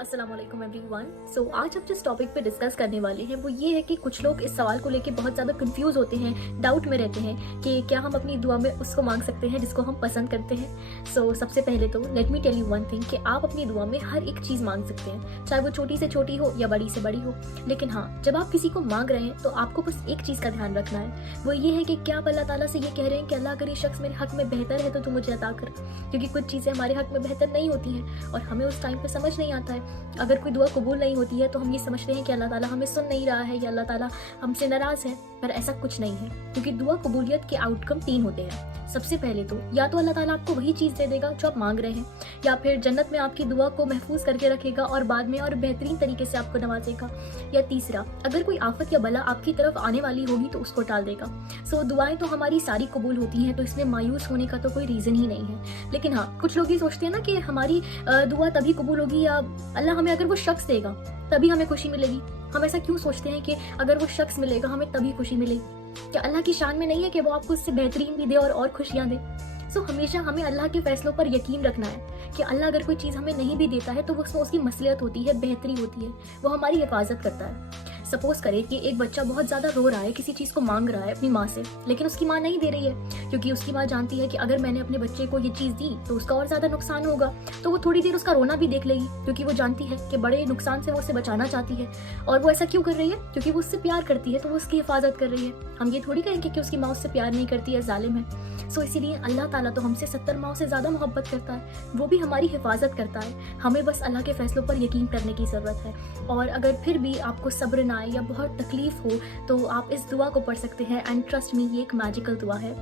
अस्सलाम वालेकुम एवरीवन। सो आज हम जिस टॉपिक पे डिस्कस करने वाले हैं वो ये है कि कुछ लोग इस सवाल को लेके बहुत ज़्यादा कंफ्यूज होते हैं, डाउट में रहते हैं कि क्या हम अपनी दुआ में उसको मांग सकते हैं जिसको हम पसंद करते हैं। सो सबसे पहले तो let me tell you one thing कि आप अपनी दुआ में हर एक चीज़ मांग सकते हैं, चाहे वो छोटी से छोटी हो या बड़ी से बड़ी हो। लेकिन हाँ, जब आप किसी को मांग रहे हैं तो आपको बस एक चीज़ का ध्यान रखना है, वो ये है कि क्या आप अल्लाह ताला से ये कह रहे हैं कि अल्लाह अगर ये शख्स मेरे हक में बेहतर है तो तू मुझे अता कर, क्योंकि कुछ चीज़ें हमारे हक में बेहतर नहीं होती हैं और हमें उस टाइम पे समझ नहीं आता है। अगर कोई दुआ कबूल नहीं होती है तो हम ये समझते हैं कि अल्लाह ताला हमें सुन नहीं रहा है या अल्लाह ताला हमसे नाराज़ है, पर ऐसा कुछ नहीं है, क्योंकि दुआ कबूलियत के आउटकम 3 होते हैं। सबसे पहले तो या तो अल्लाह ताला आपको वही चीज़ दे देगा जो आप मांग रहे हैं, या फिर जन्नत में आपकी दुआ को महफूज करके रखेगा और बाद में और बेहतरीन तरीके से आपको नवाजेगा, या तीसरा अगर कोई आफत या बला आपकी तरफ आने वाली होगी तो उसको टाल देगा। सो दुआएं तो हमारी सारी कबूल होती हैं, तो इसमें मायूस होने का तो कोई रीज़न ही नहीं है। लेकिन हाँ, कुछ लोग ये सोचते हैं ना कि हमारी दुआ तभी कबूल होगी या अल्लाह हमें अगर वो शख्स देगा तभी हमें खुशी मिलेगी। हम ऐसा क्यों सोचते हैं कि अगर वो शख्स मिलेगा हमें तभी खुशी मिलेगी? क्या अल्लाह की शान में नहीं है कि वो आपको उससे बेहतरीन भी दे और खुशियाँ दे? सो हमेशा हमें अल्लाह के फैसलों पर यकीन रखना है कि अल्लाह अगर कोई चीज़ हमें नहीं भी देता है तो उसमें उसकी मसलियत होती है, बेहतरी होती है, वो हमारी हिफाजत करता है। सपोज करें कि एक बच्चा बहुत ज़्यादा रो रहा है, किसी चीज़ को मांग रहा है अपनी माँ से, लेकिन उसकी माँ नहीं दे रही है, क्योंकि उसकी माँ जानती है कि अगर मैंने अपने बच्चे को ये चीज़ दी तो उसका और ज़्यादा नुकसान होगा, तो वो थोड़ी देर उसका रोना भी देख लेगी, क्योंकि वो जानती है कि बड़े नुकसान से वो उसे बचाना चाहती है। और वो ऐसा क्यों कर रही है? क्योंकि वो उससे प्यार करती है, तो वो उसकी हिफाजत कर रही है। हम ये थोड़ी कहेंगे कि उसकी माँ उससे प्यार नहीं करती है, जालिम है। सो इसीलिए अल्लाह ताला तो हमसे 70 माओं से ज़्यादा मोहब्बत करता है, वो भी हमारी हिफाजत करता है। हमें बस अल्लाह के फैसलों पर यकीन करने की ज़रूरत है। और अगर फिर भी आपको सब्र ना आए या बहुत तकलीफ हो तो आप इस दुआ को पढ़ सकते हैं, एंड ट्रस्ट मी ये एक मैजिकल दुआ है।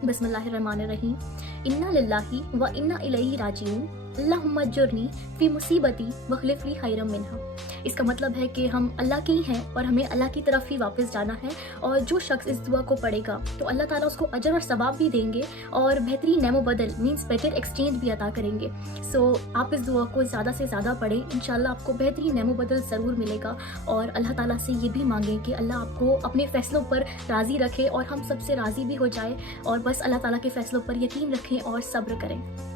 बिस्मिल्लाहिर्रहमानिर्रहीम, इन्ना लिल्लाहि व इन्ना इलैहि राजिऊन, अल्लाहुम्मा अज्जुरनी फी मुसीबती वखलिफ ली खैरम मिन्हा। इसका मतलब है कि हम अल्लाह के ही हैं और हमें अल्लाह की तरफ ही वापस जाना है, और जो शख्स इस दुआ को पढ़ेगा तो अल्लाह ताला उसको अजर और सवाब भी देंगे और बेहतरीन नेमो बदल मीन्स बेटर एक्सचेंज भी अता करेंगे। सो आप इस दुआ को ज़्यादा से ज़्यादा पढ़ें, इंशाल्लाह आपको बेहतरीन नेमो बदल ज़रूर मिलेगा। और अल्लाह ताला से ये भी मांगें कि अल्लाह आपको अपने फ़ैसलों पर राज़ी रखे और हम सबसे राज़ी भी हो जाए, और बस अल्लाह ताला के फ़ैसलों पर यकीन रखें और सब्र करें।